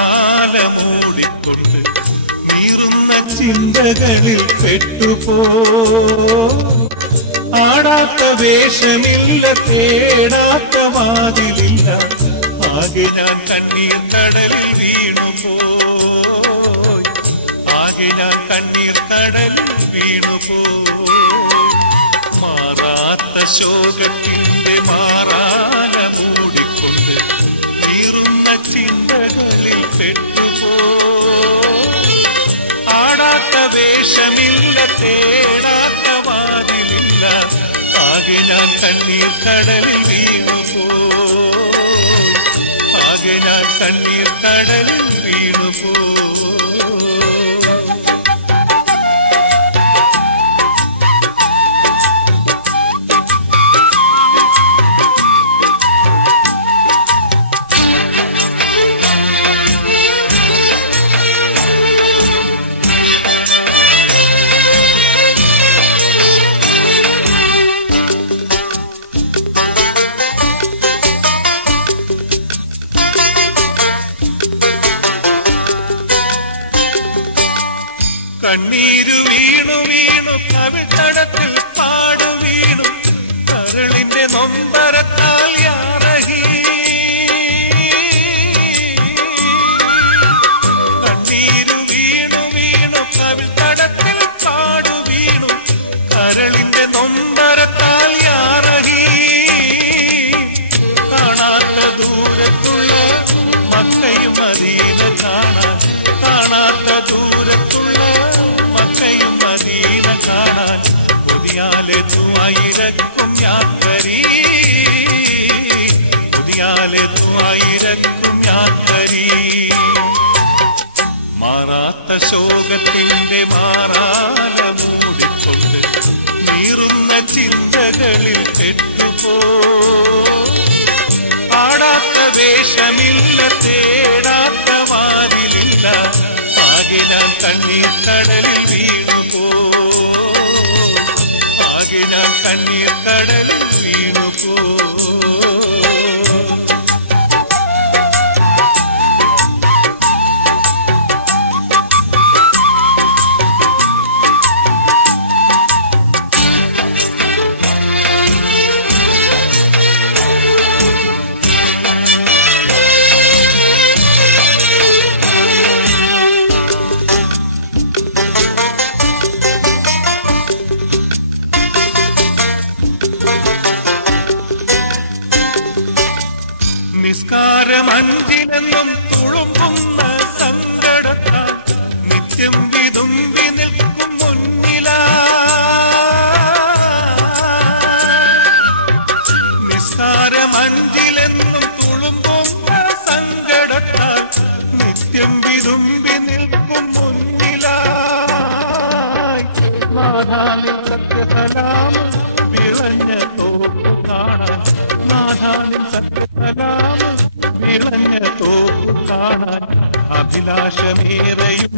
മാറാല മൂടിക്കൊണ്ട് നീറുന്ന ചിന്തകളിൽ പെട്ടുപോ. ആടാത്ത വേഷമില്ല, തേടാത്ത വാതിലില്ല, ആകെ ഞാൻ കണ്ണീർ കടലിൽ വീണുപോയി. ആകെ ഞാൻ കണ്ണീർ കടലിൽ വീണുപോയി. മാറാത്ത ശോകത്തിന്റെ മാറാല മൂടിക്കൊണ്ട് നീറുന്ന ചിന്തകളിൽ പെട്ടുപോ. ആടാത്ത വേഷമില്ല, തേടാത്ത വാതിലില്ല, ആകെ ഞാൻ കണ്ണീർ കടലിൽ വീണുപോയി. ആകെ ഞാൻ കണ്ണീർ കടലിൽ വീണുപോയി. കണ്ണീരു വീണു വീണു കവിൾത്തടത്തിൽ പാടു വീണു കരളിന്റെ നൊമ്പരത്താൽ യാറഹി. കണ്ണീരു വീണു വീണു കവിൾത്തടത്തിൽ പാടു വീണു കരളിന്റെ നൊമ്പരത്താൽ യാറഹി. കാണാത്ത ദൂരത്തുള്ള മക്കയും മദീന കാണാൻ, കാണാത്ത ദൂരത്തുള്ള മക്കയും മദീന കാണാൻ പുതിയാലെത്തുമായിരക്കും യാത്രി. പുതിയാലെത്തുമായിരക്കും യാത്രി. മാറാത്ത ശോകത്തിന്റെ മാറാല മൂടിക്കൊണ്ട് നീറുന്ന ചിന്തകളിൽ പെട്ടുപോ. പാടാത്ത വേഷമില്ല, തേടാത്ത വാതിലില്ല, ആകെ ഞാൻ കണ്ണീർ കടലിൽ വീണുപോ. ആകെ ഞാൻ കണ്ണീർ കടലിൽ വീണുപോ. നിസ്കാരമഞ്ചിലെന്നും തുളുമ്പുന്ന സങ്കടത്താൽ നിത്യം വിതുമ്പി നിൽക്കും മുന്നിലായി. നിസ്കാരമഞ്ചിലെന്നും തുളുമ്പുന്ന സങ്കടത്താൽ നിത്യം വിതുമ്പി നിൽക്കും മുന്നിലായി. നാഥാനിൻ സത്യസലാമ് വിളഞ്ഞ തോപ്പു കാണാൻ, നാഥാനിൻ സത്യസലാമ് വിളഞ്ഞ തോപ്പു കാണാൻ അഭിലാഷമേറെയും